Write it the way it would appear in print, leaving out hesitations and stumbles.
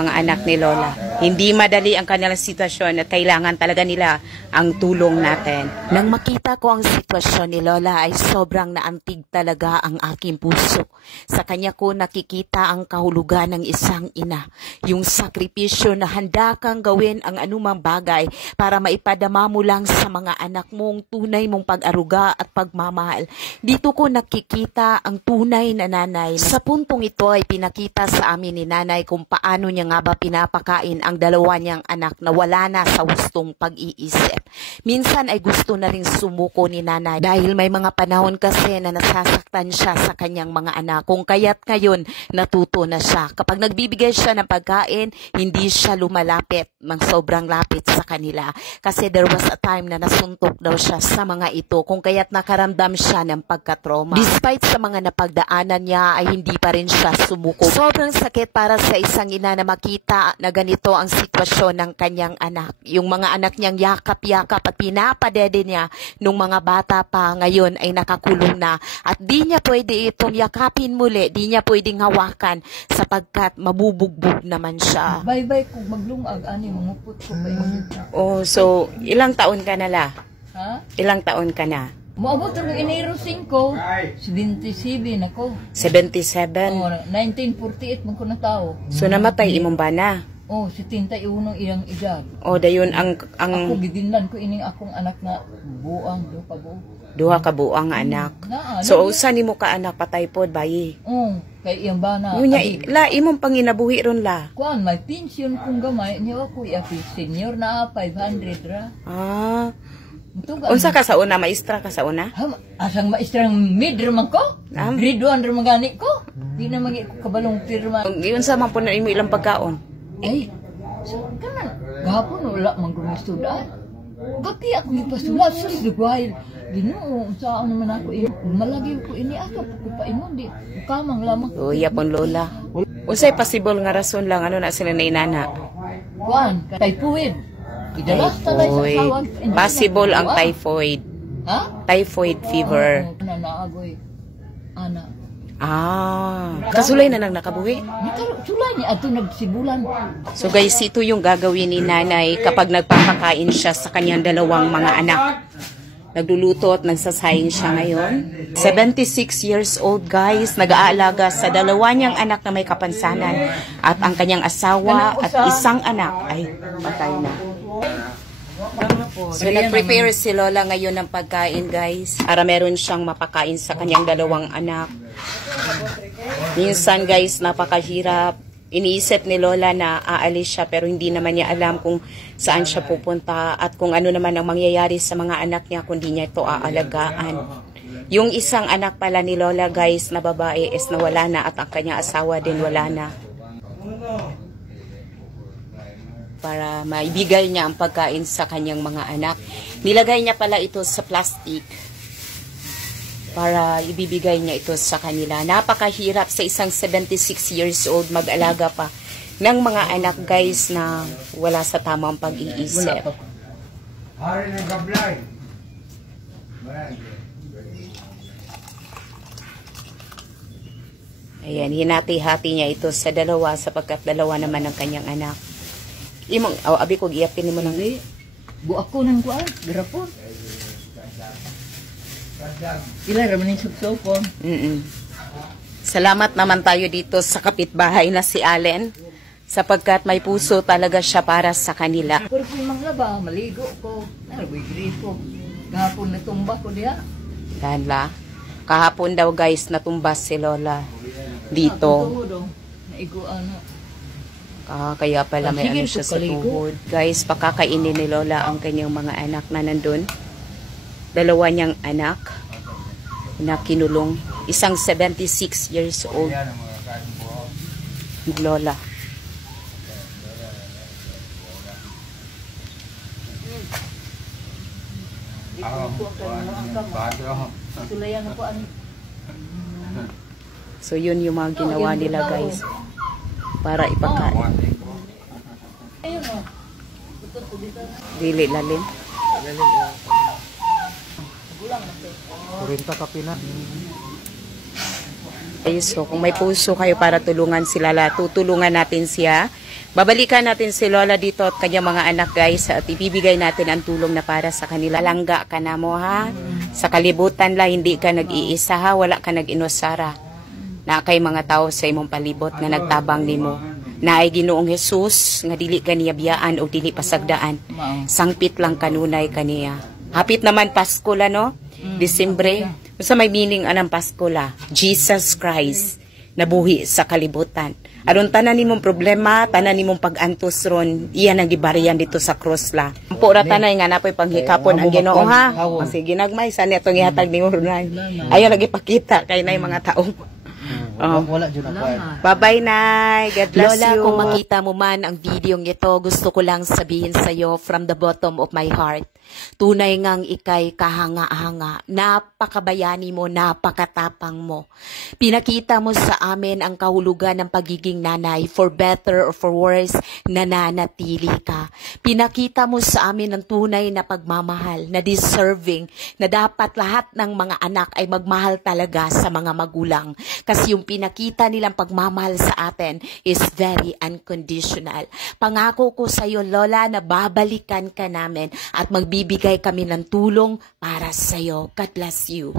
Mga anak ni Lola. Hindi madali ang kanilang sitwasyon at kailangan talaga nila ang tulong natin. Nang makita ko ang sitwasyon ni Lola ay sobrang naantig talaga ang aking puso. Sa kanya ko nakikita ang kahulugan ng isang ina. Yung sakripisyo na handa kang gawin ang anumang bagay para maipadama mo lang sa mga anak mong tunay mong pag-aruga at pagmamahal. Dito ko nakikita ang tunay na nanay. Sa puntong ito ay pinakita sa amin ni nanay kung paano niya nga ba pinapakain ang dalawa niyang anak na wala na sa hustong pag-iisip. Minsan ay gusto na ring sumuko ni nanay dahil may mga panahon kasi na nasasaktan siya sa kanyang mga anak. Kung kaya't ngayon natuto na siya. Kapag nagbibigay siya ng pagkain, hindi siya lumalapit ng sobrang lapit sa kanila. Kasi there was a time na nasuntok daw siya sa mga ito. Kung kaya't nakaramdam siya ng pagkatroma. Despite sa mga napagdaanan niya ay hindi pa rin siya sumuko. Sobrang sakit para sa isang ina na makita na ganito ang sitwasyon ng kanyang anak. Yung mga anak niyang yakap-yakap at pinapadede niya nung mga bata pa ngayon ay nakakulong na. At di niya pwede itong yakapin muli, di niya pwedeng hawakan sapagkat mabubugbog naman siya. Bye-bye kung maglungag, ani, mangupot ko pa yun. Oh, so ilang taon ka na la? Ha? Ilang taon ka na? Moabot ng Enero 5, 77 ako. 77? Oh, 1948 man ko na tao. So namatay imong bana? Oh, 71 iyang edad. O dayon ang Ako gidinlan ko ining akong anak na buang do pa buo. duha ka buang nga anak. So usa nimo ka anak patay pod bayi. Kay iyang bana. Unya la imong panginabuhi ron la. Kuan may pension kung gamay niyo ako iya senior na 500 ra. Ah. Unsa ka sa una, maestra ka sa una? Asang maestrang mid man ko? Grade 1 ra magani ko. Di na magi ko kabalong pirma. Unsa man po na imo ilang pagkaon? Ay, so, kanan, gapon wala mang gumistudan. Gapi ako gipasulat, sus, dugway. Ginoo, saan naman ako, malagi ko ini ako, pa imon, di, kamang lamang. O, yapon lola. Unsay possible nga rason lang, ano na sila na inana? Kuan, typhoid. Idalas talay sa kawan. Possible ang typhoid. Ha? Typhoid fever. Naagoy. Ana. Kasulay na nang nakabuhi. Sulay niya ato nagsibulan. So guys, ito yung gagawin ni nanay kapag nagpapakain siya sa kanyang dalawang mga anak. Nagluluto at nagsasayang siya ngayon. 76 years old guys, nag-aalaga sa dalawa niyang anak na may kapansanan. At ang kanyang asawa at isang anak ay patay na. So nag-prepare si Lola ngayon ng pagkain guys. Para meron siyang mapakain sa kanyang dalawang anak. Minsan guys, napakahirap. Iniisip ni Lola na aalis siya pero hindi naman niya alam kung saan siya pupunta at kung ano naman ang mangyayari sa mga anak niya kung di niya ito aalagaan. Yung isang anak pala ni Lola guys na babae is nawala na at ang kanyang asawa din wala na. Para maibigay niya ang pagkain sa kanyang mga anak. Nilagay niya pala ito sa plastic para ibibigay niya ito sa kanila. Napakahirap sa isang 76 years old mag-alaga pa ng mga anak guys na wala sa tamang pag-iisip. Ayan, hinati-hati niya ito sa dalawa sapagkat dalawa naman ang kanyang anak. Imong, abi ko giyapin mo lang. Buak ko nang kuan, garapon. Ila raman yung suksopon. Salamat naman tayo dito sa kapitbahay na si Allen sapagkat may puso talaga siya para sa kanila. Pero kung manglaba, maligo ko. Naragoy gripo. Kahapon natumba ko diha. Dala. Kahapon daw guys natumbas si Lola dito. Naigo ano. Kaya pala may ano siya sa tuhod. Guys, pakakainin ni Lola ang kanyang mga anak na nandun. Dalawa niyang anak na kinulong. Isang 76 years old Lola. So yun yung mga ginawa nila guys para ipakain. Dili lalim. Kurinta kapina. So kung may puso kayo para tulungan sila, tutulungan natin siya Babalikan natin si Lola dito at kanyang mga anak guys at ibibigay natin ang tulong na para sa kanila. Langga ka na mo ha. Sa kalibutan la hindi ka nag-iisa ha, wala ka nag-inusara. Na kay mga tao sa imong palibot nga nagtabang nimo. Na ay Ginoong Hesus nga dili kaniya biyaan o dili pasagdaan. Sangpit lang kanunay kaniya. Hapit naman Pasko la no? Disyembre. Sa may meaning anang Pasko la? Jesus Christ nabuhi sa kalibutan. Aron tanan nimong problema, tanan nimong pag-antos ron, iyan ang gibariyan dito sa cross la. Ampo ra tanay nga napoy panghikapon ang Ginoo ha. Sige ginagmay sa netong ihatag ni Urunay. Ayo lagi pakita kay nay mga taong. Wala dyan ako. Bye-bye, Nay. God bless Lola, you. kung makita mo man ang videong ito, gusto ko lang sabihin sa'yo from the bottom of my heart. Tunay ngang ikay kahanga-hanga. Napakabayani mo, napakatapang mo. Pinakita mo sa amin ang kahulugan ng pagiging nanay. For better or for worse, nananatili ka. Pinakita mo sa amin ang tunay na pagmamahal, na deserving, na dapat lahat ng mga anak ay magmahal talaga sa mga magulang. Kasi yung pinakita nilang pagmamahal sa atin is very unconditional. Pangako ko sa iyo, Lola, na babalikan ka namin at magbibigay kami ng tulong para sa iyo. God bless you.